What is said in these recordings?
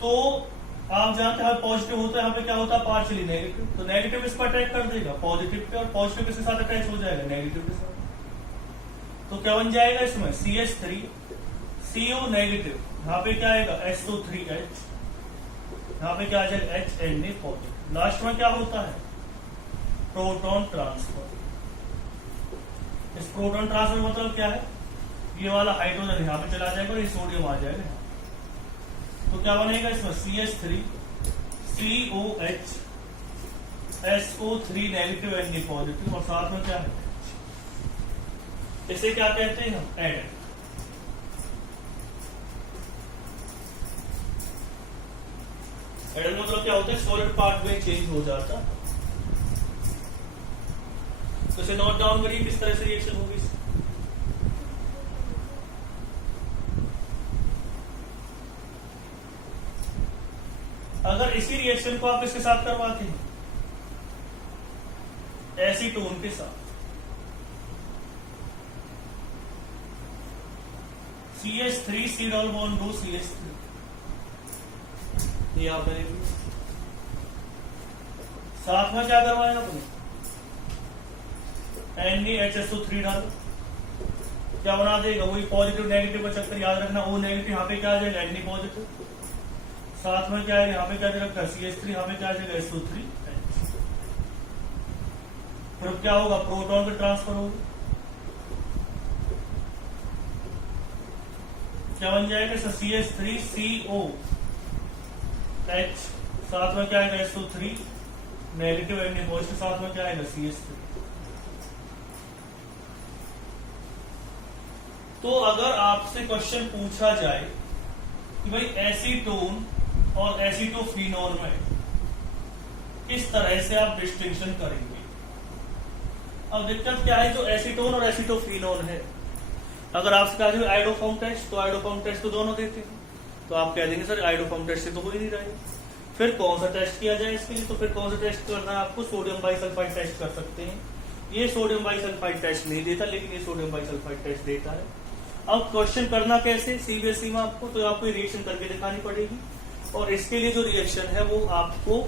तो आप जानते हैं पॉजिटिव होता है, यहाँ पे क्या होता है पार्शियली नेगेटिव, तो नेगेटिव इसको अटैक कर देगा पॉजिटिव पे, और पॉजिटिव किसके साथ अटैच हो जाएगा नेगेटिव के साथ। तो क्या बन जाएगा इसमें CH3 CO नेगेटिव, यहाँ पे क्या आएगा SO3H, यहाँ पे क्या आ जाएगा HNA पॉजिटिव। लास्ट में क्या होता है प्रोटॉन ट्रांसफर। इस प्रोटॉन ट्रांसफर मतलब क्या है, ये वाला हाइड्रोजन यहाँ पे चला जाएगा और ये सोडियम आ जाएगा। तो क्या बनेगा इसमें CH3 COH SO3 negative Na positive, और साथ में क्या है इसे क्या कहते हैं हम एडेंट। एडेंट मतलब क्या होता है सॉलिड पार्ट में चेंज हो जाता। तो इसे नोट डाउन करिए किस तरह से रिएक्शन होगी। अगर इसी रिएक्शन को आप इसके साथ करवाते हैं एसीटोन के साथ, CH3 C double bond 2 CH3, ये आपने साथ में क्या करवाया आपने NaHSO3 डालो, क्या बना देगा वही पॉजिटिव नेगेटिव का चक्कर। याद रखना O नेगेटिव यहाँ पे क्या आ जाएगा Na पॉजिटिव, साथ में क्या है यहाँ पे क्या रखा है CH3, यहाँ पे क्या आ जाएगा SO3। फिर क्या होगा प्रोटॉन पे ट्रांसफर होगा, क्या बन जाएगा CH3 COH, साथ में क्या आएगा SO3 नेगेटिव Na पॉजिटिव, साथ में क्या आएगा CH3। तो अगर आपसे क्वेश्चन पूछा जाए कि भाई एसीटोन और एसीटोफिनोल में किस तरह से आप डिस्टिंक्शन करेंगे, अब दिक्कत क्या है जो एसीटोन और एसीटोफिनोल है, अगर आपसे कहा जाए आइडोफॉर्म टेस्ट, तो आइडोफॉर्म टेस्ट तो दोनों देते हैं, तो आप कह देंगे सर आइडोफॉर्म टेस्ट से तो हो ही नहीं रहा। फिर कौन सा टेस्ट किया जाए इसके लिए, तो फिर कौन सा टेस्ट करना है आपको, सोडियम बाइसल्फाइड टेस्ट कर सकते हैं। ये सोडियम बाइसल्फाइड टेस्ट नहीं देता, लेकिन ये सोडियम बाइसल्फाइड टेस्ट देता है। अब क्वेश्चन करना कैसे CBSE में आपको, तो आपको रिएक्शन करके दिखानी पड़ेगी, और इसके लिए जो रिएक्शन है वो आपको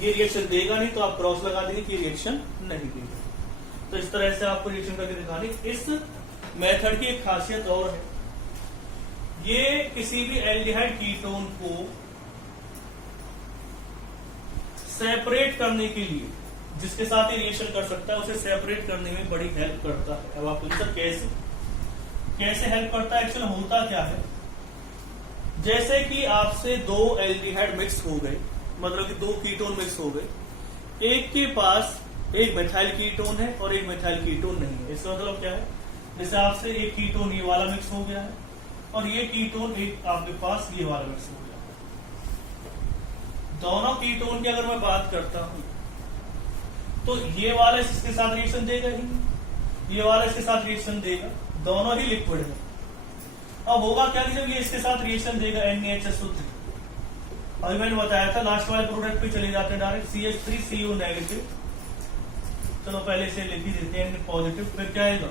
ये रिएक्शन देगा नहीं, तो आप क्रॉस लगा देंगे कि रिएक्शन नहीं देगा। तो इस तरह से आपको रिएक्शन करके दिखानी। इस मेथड की एक खासियत और है, ये किसी भी एल्डिहाइड कीटोन को सेपरेट करने के लिए जिसके साथ ये रिएक्शन कर सकता है, उसे सेपरेट करने में बड़ी हेल्प करता है। अब आप पूछते कैसे हेल्प करता है, एक्चुअली होता क्या है, जैसे कि आपसे दो एल्डिहाइड मिक्स हो गए, मतलब कि दो कीटोन मिक्स हो गए, एक के पास एक मेथाइल कीटोन है और एक मेथाइल कीटोन नहीं है। इसका मतलब क्या है, जैसे आपसे एक कीटोन ये वाला मिक्स हो गया है और ये कीटोन एक आपके पास ये वाला मिक्स हो गया है। दोनों कीटोन की अगर मैं बात करता हूं तो ये वाला इसके साथ रिएक्शन देगा ही, ये वाला इसके साथ रिएक्शन देगा, दोनों ही लिक्विड है। अब होगा क्या कि जब ये इसके साथ रिएक्शन देगा NaHSO3, अभी मैंने बताया था लास्ट वाले प्रोडक्ट पे चले जाते हैं डायरेक्ट CH3 CO नेगेटिव, चलो पहले इसे लिख ही देते हैं पॉजिटिव, फिर क्या आएगा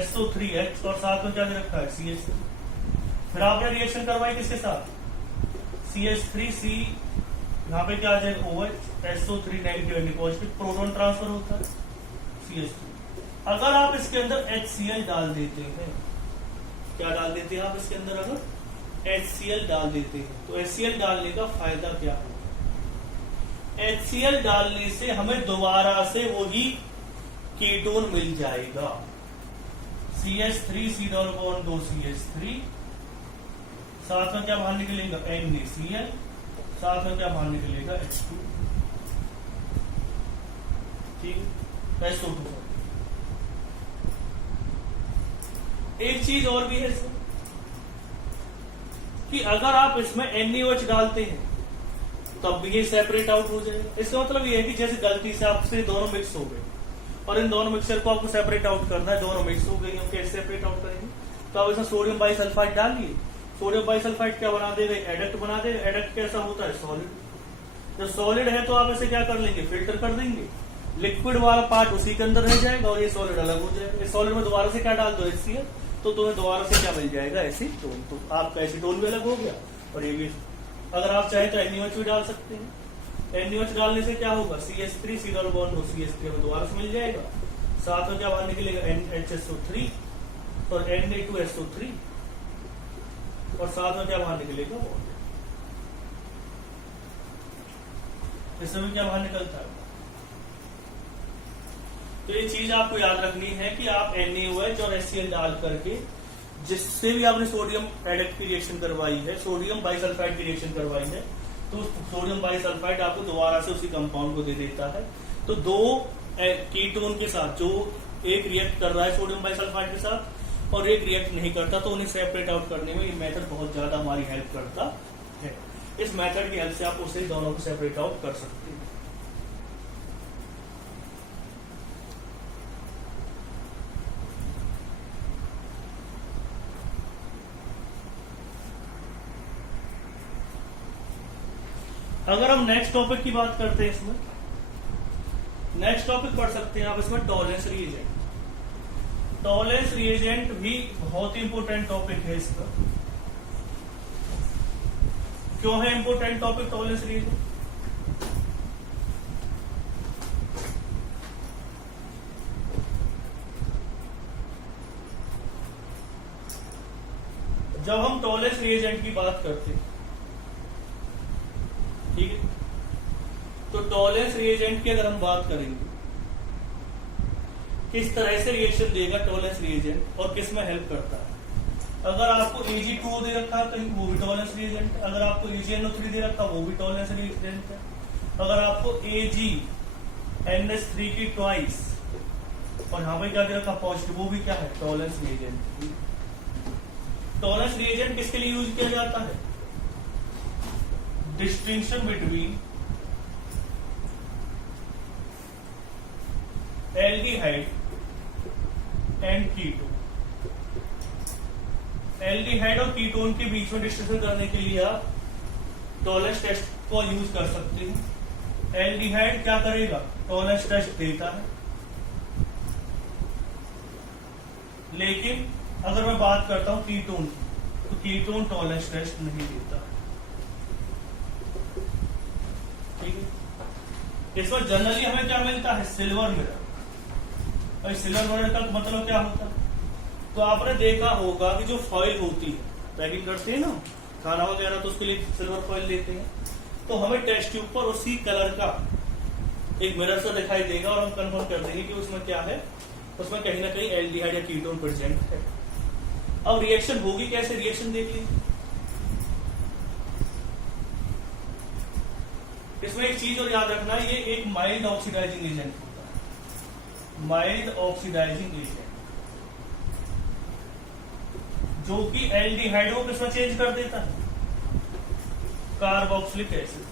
SO3H और साथ में क्या दे रखा है CH3। फिर आपने रिएक्शन करवाई किसके साथ CH3C, यहाँ पे क्या आ जाएगा OH, SO3 negative Na positive, proton transfer होता है CH3। अगर आप इसके अंदर HCl डाल देते हैं, क्या डाल देते हैं आप इसके अंदर, अगर HCl डाल देते हैं तो HCl डालने का फायदा क्या होगा, HCl डालने से हमें दोबारा से वही कीटोन मिल जाएगा, CH3 C double bond 2 CH3, साथ में क्या बाहर निकलेगा NaCl, साथ में क्या बाहर निकलेगा H2, ठीक है SO2। एक चीज और भी है कि अगर आप इसमें NaOH डालते हैं तब भी ये सेपरेट आउट हो जाएगा। इसका मतलब ये है कि जैसे गलती से आपसे दोनों मिक्स हो गए और इन दोनों मिक्सचर को आपको सेपरेट आउट करना है, दोनों मिक्स हो गई, हम कैसे सेपरेट आउट करेंगे, तो आप इसमें सोडियम बाइसल्फाइड डालिए, सोडियम बाइसल्फाइड क्या बना देगा, एडक्ट बना देगा। एडक्ट कैसा होता है सॉलिड, जब सॉलिड है तो आप इसे क्या कर लेंगे, फिल्टर कर देंगे, लिक्विड वाला पार्ट उसी के अंदर रह जाएगा और ये सॉलिड अलग हो जाएगा। इस सॉलिड में दोबारा से क्या डाल दो HCl, तो तुम्हें दोबारा से क्या मिल जाएगा एसीटोन, तो आपका एसीटोन भी अलग हो गया और ये भी। अगर आप चाहें तो NaOH भी डाल सकते हैं। NaOH डालने से क्या होगा, CH3 सीधा बॉन्ड हो CH3 में दोबारा से मिल जाएगा। साथ में क्या बाहर निकलेगा, NHSO3 और Na2SO3 और साथ में क्या बाहर निकलेगा बॉन्ड। इसमें क्या बाहर निकलता है। तो ये चीज आपको याद रखनी है कि आप NaOH और HCl डाल करके जिससे भी आपने सोडियम एडेक्ट की रिएक्शन करवाई है, सोडियम बाइसल्फाइड की रिएक्शन करवाई है, तो सोडियम बाइसल्फाइड आपको दोबारा से उसी कंपाउंड को दे देता है। तो दो कीटोन के साथ जो एक रिएक्ट कर रहा है सोडियम बाइसल्फाइड के साथ और एक रिएक्ट नहीं करता, तो उन्हें सेपरेट आउट करने में ये मेथड बहुत ज्यादा हमारी हेल्प करता है। इस मेथड की हेल्प से आप उससे दोनों को सेपरेट आउट कर सकते हैं। अगर हम नेक्स्ट टॉपिक की बात करते हैं, इसमें नेक्स्ट टॉपिक पढ़ सकते हैं आप इसमें टॉलरेंस रिएजेंट। टॉलरेंस रिएजेंट भी बहुत ही इंपॉर्टेंट टॉपिक है इसका। क्यों है इंपॉर्टेंट टॉपिक टॉलरेंस रिएजेंट? जब हम टॉलरेंस रिएजेंट की बात करते हैं, ठीक है, तो टॉलरेंस रिएजेंट की अगर हम बात करेंगे, किस तरह से रिएक्शन देगा टॉलरेंस रिएजेंट और किस में हेल्प करता है। अगर आपको Ag2O दे रखा है कहीं, वो भी टॉलरेंस रिएजेंट है। अगर आपको AgNO3 दे रखा है, वो भी टॉलरेंस रिएजेंट है। अगर आपको AgNH3 की ट्वाइस और यहां पर क्या दे रखा पॉजिटिव, वो भी क्या है, टॉलरेंस रिएजेंट। टॉलरेंस रिएजेंट किसके लिए यूज किया जाता है? Distinction between aldehyde and ketone. Aldehyde और कीटोन के बीच में डिस्टिंक्शन करने के लिए आप टॉलरेंस टेस्ट को यूज कर सकते हैं। एल्डिहाइड क्या करेगा, टॉलरेंस टेस्ट देता है, लेकिन अगर मैं बात करता हूं कीटोन की, तो कीटोन टॉलरेंस टेस्ट नहीं देता। ठीक है, इसमें जनरली हमें क्या मिलता है, सिल्वर मिरर। और सिल्वर मिरर का मतलब क्या होता है, तो आपने देखा होगा कि जो फॉइल होती है, पैकिंग करते हैं ना खाना वगैरह, तो उसके लिए सिल्वर फॉइल लेते हैं। तो हमें टेस्ट ट्यूब पर उसी कलर का एक मिरर सा दिखाई देगा और हम कंफर्म कर देंगे कि उसमें क्या है, उसमें कहीं ना कहीं एल्डिहाइड या कीटोन प्रेजेंट है। अब रिएक्शन होगी कैसे, रिएक्शन देख लीजिए। इसमें एक चीज और याद रखना, ये एक माइल्ड ऑक्सीडाइजिंग एजेंट होता है, माइल्ड ऑक्सीडाइजिंग एजेंट, जो कि एल्डिहाइड को किसमें चेंज कर देता है, कार्बोक्सिलिक एसिड।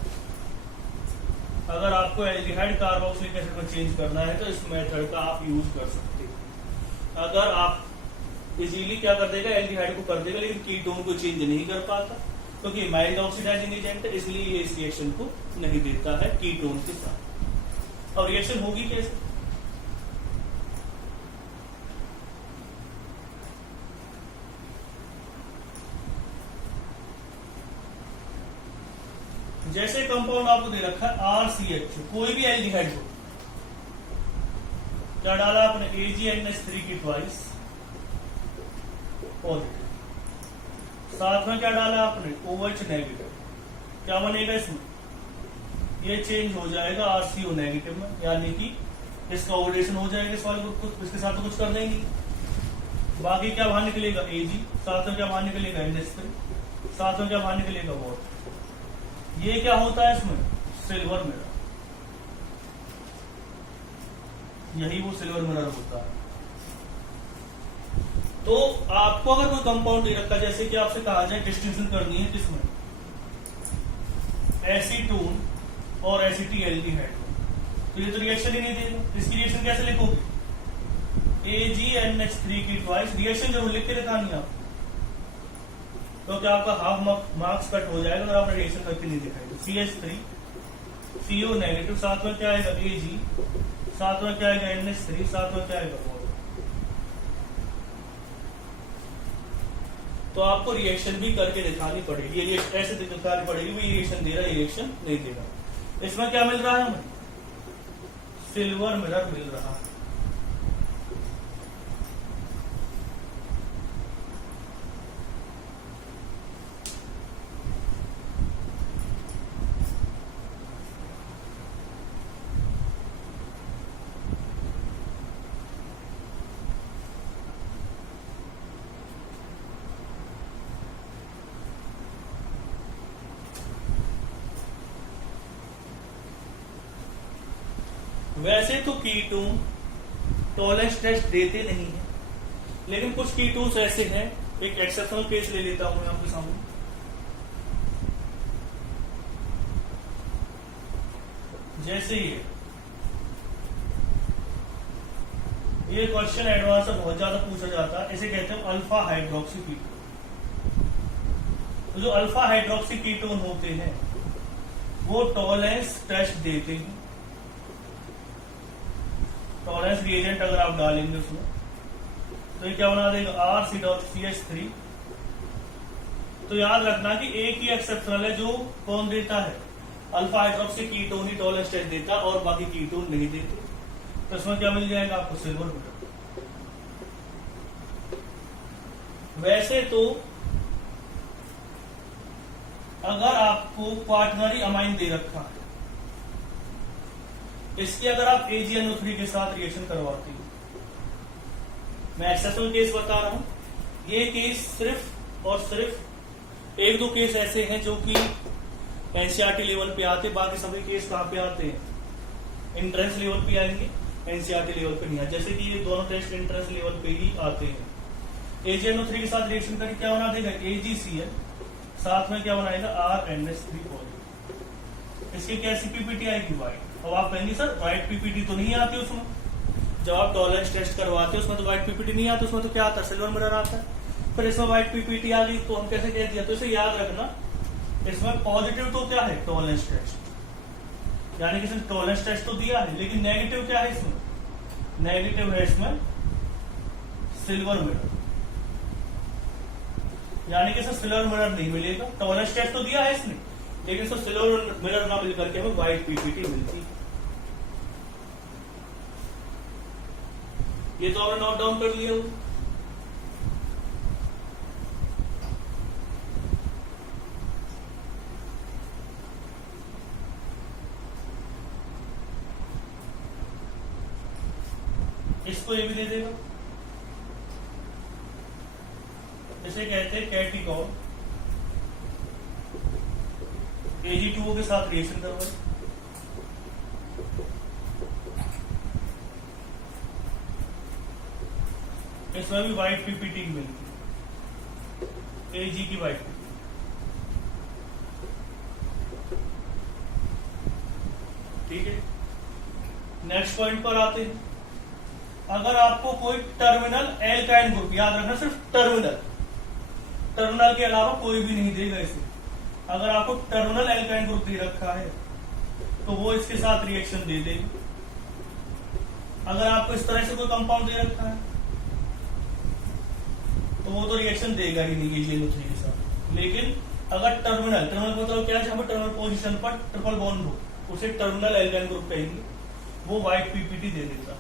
अगर आपको एल्डिहाइड कार्बोक्सिलिक एसिड में चेंज करना है तो इस मेथड का आप यूज कर सकते हैं। अगर आप इजीली क्या कर देगा, एल्डिहाइड को कर देगा, लेकिन कीटोन को चेंज नहीं कर पाता, क्योंकि माइल्ड ऑक्सीडाइजिंग एजेंट है, इसलिए ये इस रिएक्शन को नहीं देता है कीटोन के साथ। और रिएक्शन होगी कैसे, जैसे कंपाउंड आपको दे रखा है RCH, कोई भी एल्डिहाइड हो, क्या डाला आपने, AgNH3 की ट्वाइस पॉजिटिव, साथ में क्या डाला आपने, OH नेगेटिव। क्या बनेगा इसमें, ये चेंज हो जाएगा RCO नेगेटिव में, यानी कि इसका ऑक्सीडेशन हो जाएगा इस वाले ग्रुप को, इसके साथ तो कुछ करना ही नहीं। बाकी क्या बाहर निकलेगा, Ag, साथ में क्या बाहर निकलेगा, NH3, साथ में क्या बाहर निकलेगा, वॉट। ये क्या होता है इसमें, सिल्वर मिरर, यही वो सिल्वर मिरर होता है। तो आपको अगर कोई कंपाउंड दे रखा, जैसे कि आपसे कहा जाए डिस्टिंक्शन करनी है किसमें, एसीटोन और एसिटिल्डिहाइड, तो ये तो रिएक्शन ही नहीं देगा। इसकी रिएक्शन कैसे लिखोगे, AgNH3 की ट्वाइस, रिएक्शन जरूर लिख के दिखानी आप, तो क्या आपका हाफ मार्क्स कट हो जाएगा अगर आपने रिएक्शन करके नहीं दिखाई। CH3 CO नेगेटिव, साथ में क्या आएगा, Ag, साथ में क्या आएगा, NH3, साथ में क्या आएगा, तो आपको रिएक्शन भी करके दिखानी पड़ेगी। ये ऐसे दिखानी पड़ेगी भी रिएक्शन दे रहा है, रिएक्शन नहीं दे रहा। इसमें क्या मिल रहा है हमें? सिल्वर मिरर मिल रहा है। वैसे तो कीटोन टॉलरेंस टेस्ट देते नहीं है, लेकिन कुछ कीटोन्स ऐसे हैं, एक एक्सेप्शनल केस ले लेता हूं मैं आपके सामने। जैसे ये क्वेश्चन एडवांस में बहुत ज्यादा पूछा जाता है, इसे कहते हैं अल्फा हाइड्रोक्सी कीटोन। तो जो अल्फा हाइड्रोक्सी कीटोन होते हैं वो टॉलरेंस टेस्ट देते हैं। टॉलरेंस रिएजेंट अगर आप डालेंगे उसमें तो ये क्या बना देगा? RCOCH3। तो याद रखना कि एक ही एक्सेप्शनल है, जो कौन देता है? अल्फा हाइड्रोक्सी कीटोन ही टॉलरेंस टेस्ट देता और बाकी कीटोन नहीं देते। तो इसमें क्या मिल जाएगा आपको? Silver mirror. वैसे तो अगर आपको क्वाaternary अमाइन दे रखा है, इसकी अगर आप AgNO3 के साथ रिएक्शन करवाते हो, मैं एक्सेप्शनल केस बता रहा हूं, ये केस सिर्फ और सिर्फ एक दो केस ऐसे हैं जो कि एनसीईआरटी लेवल पे आते, बाकी सभी केस कहां पे आते हैं? एंट्रेंस लेवल पे आएंगे, एनसीईआरटी लेवल पे नहीं आते। जैसे कि ये दोनों टेस्ट एंट्रेंस लेवल पे ही आते हैं। AgNO3 के साथ रिएक्शन करके क्या बना देगा? AgCl, साथ में क्या बनाएगा? RNH3 इसकी कैसी पीपीटी आएगी? व्हाइट। अब आप कहेंगे सर व्हाइट पीपीटी तो नहीं आती उसमें। जब आप टॉलरेंस टेस्ट करवाते हो उसमें तो व्हाइट पीपीटी नहीं आती, उसमें तो क्या आता है? सिल्वर मिरर आता है। फिर इसमें व्हाइट पीपीटी आ गई तो हम कैसे कह दिया? तो इसे याद रखना, इसमें पॉजिटिव तो क्या है? टॉलरेंस टेस्ट, यानी कि इसमें टॉलरेंस टेस्ट तो दिया है, लेकिन नेगेटिव क्या है इसमें? नेगेटिव है इसमें सिल्वर मिरर, यानी कि इसमें सिल्वर मिरर नहीं मिलेगा। टॉलरेंस टेस्ट तो दिया है इसने, लेकिन इसको सिल्वर मिरर ना मिल करके हमें व्हाइट पीपीटी मिलती है। ये तो आपने नोट डाउन कर लिया हो। इसको ये भी दे देगा, इसे कहते हैं कैटिकॉन। Ag2O के साथ रिएक्शन करवाए, इसमें भी व्हाइट पीपीटी मिलती है, Ag की व्हाइट पीपीटी। ठीक है, नेक्स्ट पॉइंट पर आते हैं। अगर आपको कोई टर्मिनल एल्काइन ग्रुप, याद रखना सिर्फ टर्मिनल के अलावा कोई भी नहीं देगा इसे। अगर आपको टर्मिनल एल्काइन ग्रुप दे रखा है तो वो इसके साथ रिएक्शन दे देगी। अगर आपको इस तरह से कोई कंपाउंड दे रखा है तो वो तो रिएक्शन देगा ही नहीं AgNO3 के साथ। लेकिन अगर टर्मिनल मतलब क्या है? जहां पर टर्मिनल पोजीशन पर ट्रिपल बॉन्ड हो उसे टर्मिनल एल्काइन ग्रुप कहेंगे, वो व्हाइट पीपीटी दे देता है।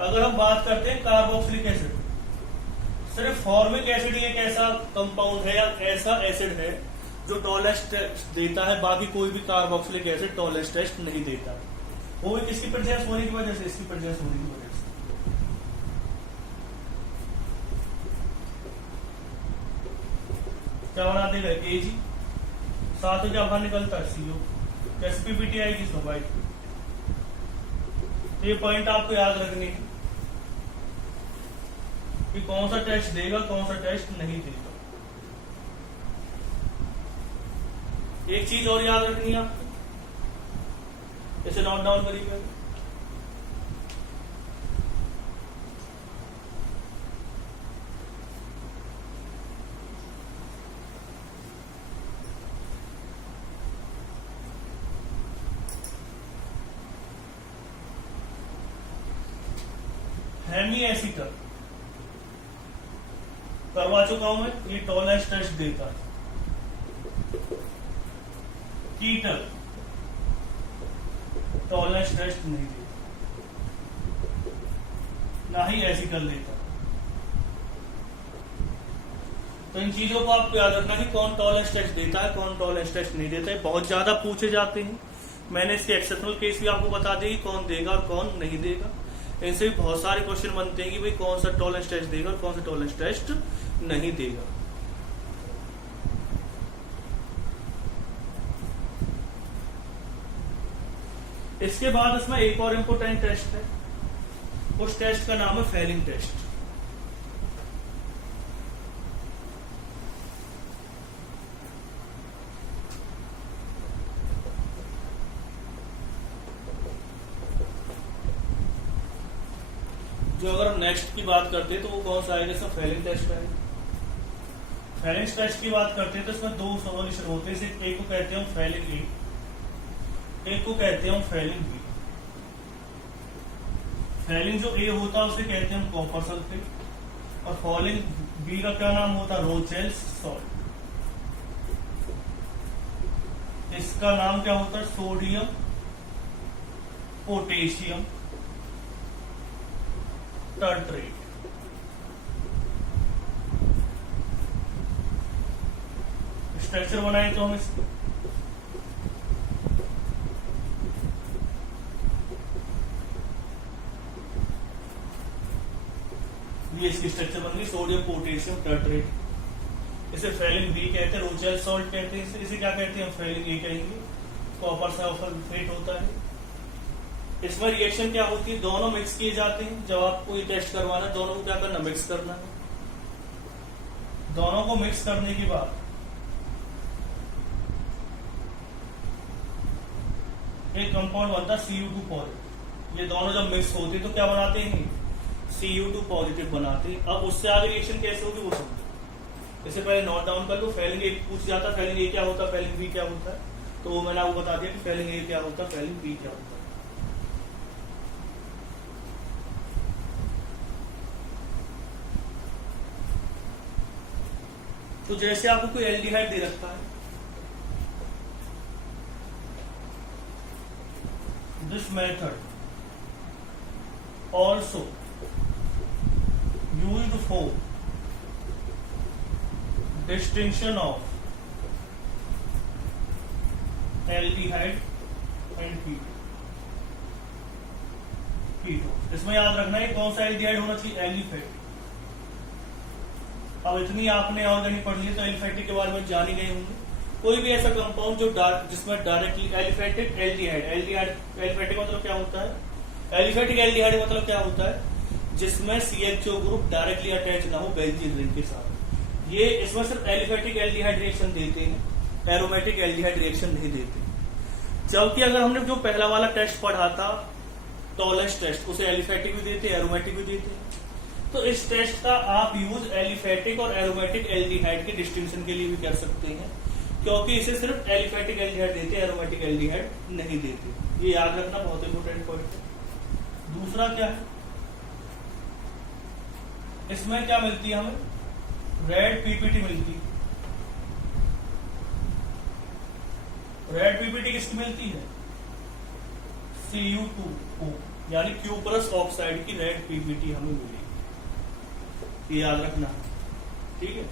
अगर हम बात करते हैं कार्बोक्सिलिक एसिड, सिर्फ फॉर्मिक एसिड एक ऐसा कंपाउंड है या ऐसा एसिड है जो टॉलरेंस टेस्ट देता है, बाकी कोई भी कार्बोक्सिलिक एसिड टॉलरेंस टेस्ट नहीं देता। वो भी किसकी प्रेजेंस होने की वजह से? इसकी प्रेजेंस होने की वजह से। क्या बना देगा? Ag, साथ में क्या बाहर निकलता है? CO। कैसी पीपीटी आएगी इसमें? व्हाइट। तो ये पॉइंट आपको याद रखनी है कि कौन सा टेस्ट देगा, कौन सा टेस्ट नहीं देगा। एक चीज और याद रखनी है आपको, इसे नोट डाउन करिएगा। हेमी एसीटल करवा चुका हूं मैं, ये टॉलरेंस टेस्ट देता है। कीटल टॉलरेंस टेस्ट नहीं देता, ना ही एसिकल देता। तो इन चीजों को आपको याद रखना कि कौन टॉलरेंस टेस्ट देता है, कौन टॉलरेंस टेस्ट नहीं देता है। बहुत ज्यादा पूछे जाते हैं। मैंने इसके एक्सेप्शनल केस भी आपको बता दी कौन देगा और कौन नहीं देगा। इनसे भी बहुत सारे क्वेश्चन बनते हैं कि भाई कौन सा टॉलरेंस टेस्ट देगा और कौन सा टॉलरेंस टेस्ट नहीं देगा। इसके बाद इसमें एक और इम्पोर्टेंट टेस्ट है, उस टेस्ट का नाम है फेलिंग टेस्ट। जो अगर हम नेक्स्ट की बात करते हैं तो वो कौन सा आएगा, इसमें फेलिंग टेस्ट है। फेलिंग टेस्ट की बात करते हैं तो इसमें दो सॉल्यूशन होते हैं, एक को कहते हैं फेलिंग ए, एक को कहते हैं फेलिंग बी। फेलिंग जो ए होता है उसे कहते हैं कॉपर सल्फेट, और फॉलिंग बी का क्या नाम होता है, रोचेल्स सॉल्ट। इसका नाम क्या होता है, सोडियम पोटेशियम टर्ट्रेट। स्ट्रक्चर बनाए तो हम इसको ये इसकी स्ट्रक्चर बन गई, सोडियम पोटेशियम टर्ट्रेट। इसे फेलिंग बी कहते हैं, रोचेल सॉल्ट कहते हैं, इसे क्या कहते हैं, फेलिंग ए कहेंगे। कॉपर सल्फेट होता है। इसमें रिएक्शन क्या होती है, दोनों मिक्स किए जाते हैं। जब आपको ये टेस्ट करवाना है दोनों को क्या करना, मिक्स करना है। दोनों को मिक्स करने के बाद एक कंपाउंड बनता है Cu2 पॉजिटिव। ये दोनों जब मिक्स होते हैं तो क्या बनाते हैं, Cu2 पॉजिटिव बनाते हैं। अब उससे आगे रिएक्शन कैसे होगी वो समझो। इससे पहले नोट डाउन कर लो, फेलिंग ए पूछ जाता है, फेलिंग ए क्या होता है, फेलिंग बी क्या होता है। तो वो मैंने आपको बता दिया कि फेलिंग ए क्या होता है, फेलिंग बी क्या होता है। तो जैसे आपको कोई एल्डिहाइड दे रखा है, this method also used for distinction of aldehyde and keto. इसमें याद रखना है कौन सा एल्डिहाइड होना चाहिए, एलिफेटिक। अब इतनी आपने ऑर्गेनिक पढ़ ली तो एलिफेटिक के बारे में जान ही नहीं होंगे। कोई भी ऐसा कंपाउंड जो जिसमें डायरेक्टली एलिफेटिक एल्डिहाइड, एलिफेटिक मतलब क्या होता है, एलिफेटिक एल्डिहाइड मतलब क्या होता है, जिसमें CHO ग्रुप डायरेक्टली अटैच ना हो बेंजीन रिंग के साथ। ये इसमें सिर्फ एलिफेटिक एल्डिहाइड रिएक्शन देते हैं, एरोमेटिक एल्डिहाइड रिएक्शन नहीं देते। जबकि अगर हमने जो पहला वाला टेस्ट पढ़ा था टॉलरेंस टेस्ट, उसे एलिफेटिक भी देते, एरोमेटिक भी देते। तो इस टेस्ट का आप यूज एलिफेटिक और एरोमेटिक एल्डिहाइड के डिस्टिंक्शन के लिए भी कर सकते हैं, क्योंकि इसे सिर्फ एलिफेटिक एल्डिहाइड देते, एरोमेटिक एल्डिहाइड नहीं देते। ये याद रखना बहुत इंपोर्टेंट पॉइंट है। दूसरा क्या है, इसमें क्या मिलती है हमें, रेड पीपीटी मिलती है। रेड पीपीटी किसकी मिलती है, Cu2O यानी क्यूपरस ऑक्साइड की रेड पीपीटी हमें मिलेगी। ये याद रखना, ठीक है।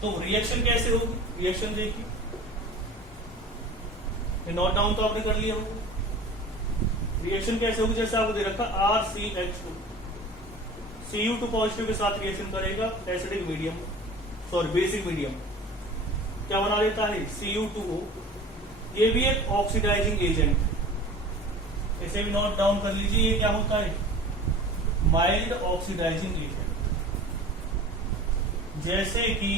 तो रिएक्शन कैसे होगी, रिएक्शन देखिए, नोट डाउन तो आपने कर लिया होगा। रिएक्शन कैसे होगी, जैसे आपको दे रखा RCH2, Cu2 पॉजिटिव के साथ रिएक्शन करेगा acidic medium, sorry basic medium, क्या बना देता है Cu2O। ये भी एक ऑक्सीडाइजिंग एजेंट है, इसे भी नोट डाउन कर लीजिए। ये क्या होता है, माइल्ड ऑक्सीडाइजिंग एजेंट। जैसे कि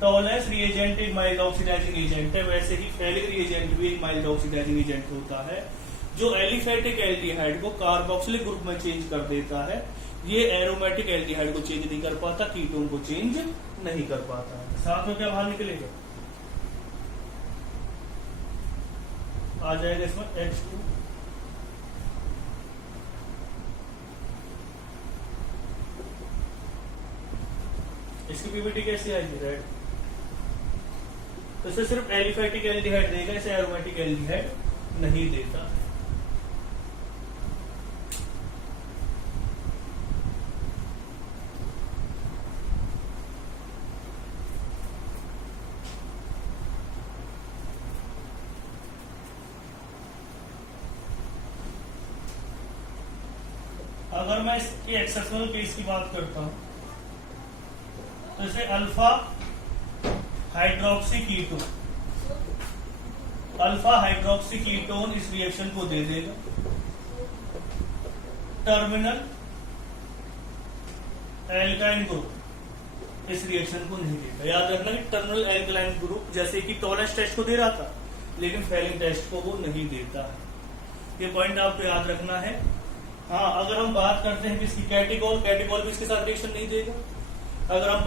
टॉलरेंस रिएजेंट एक माइल्ड ऑक्सीडाइजिंग एजेंट है, वैसे ही फेलिंग रिएजेंट भी एक माइल्ड ऑक्सीडाइजिंग एजेंट होता है, जो एलिफेटिक एल्डिहाइड को कार्बोक्सिलिक ग्रुप में चेंज कर देता है। ये एरोमेटिक एल्डिहाइड को चेंज नहीं कर पाता, कीटोन को चेंज नहीं कर पाता है। साथ में क्या बाहर निकलेगा, आ जाएगा इसमें H2 इसकी पीवीटी कैसी आएगी? रेड। तो इसे सिर्फ एलिफेटिक एल्डिहाइड देगा, इसे एरोमेटिक एल्डिहाइड नहीं देता। अगर मैं इसकी एक्सेप्शनल केस की बात करता हूं तो इसे alpha hydroxy ketone, alpha hydroxy ketone इस रिएक्शन को दे देगा, टर्मिनल एल्काइन ग्रुप इस रिएक्शन को नहीं देगा। याद रखना कि टर्मिनल एल्काइन ग्रुप जैसे कि टॉलेंस टेस्ट को दे रहा था, लेकिन फेलिंग टेस्ट को वो नहीं देता है। ये पॉइंट आपको याद रखना है। हाँ, अगर हम बात करते हैं कि इसकी कैटेगोल भी इसके साथ रिएक्शन नहीं देगा। अगर हम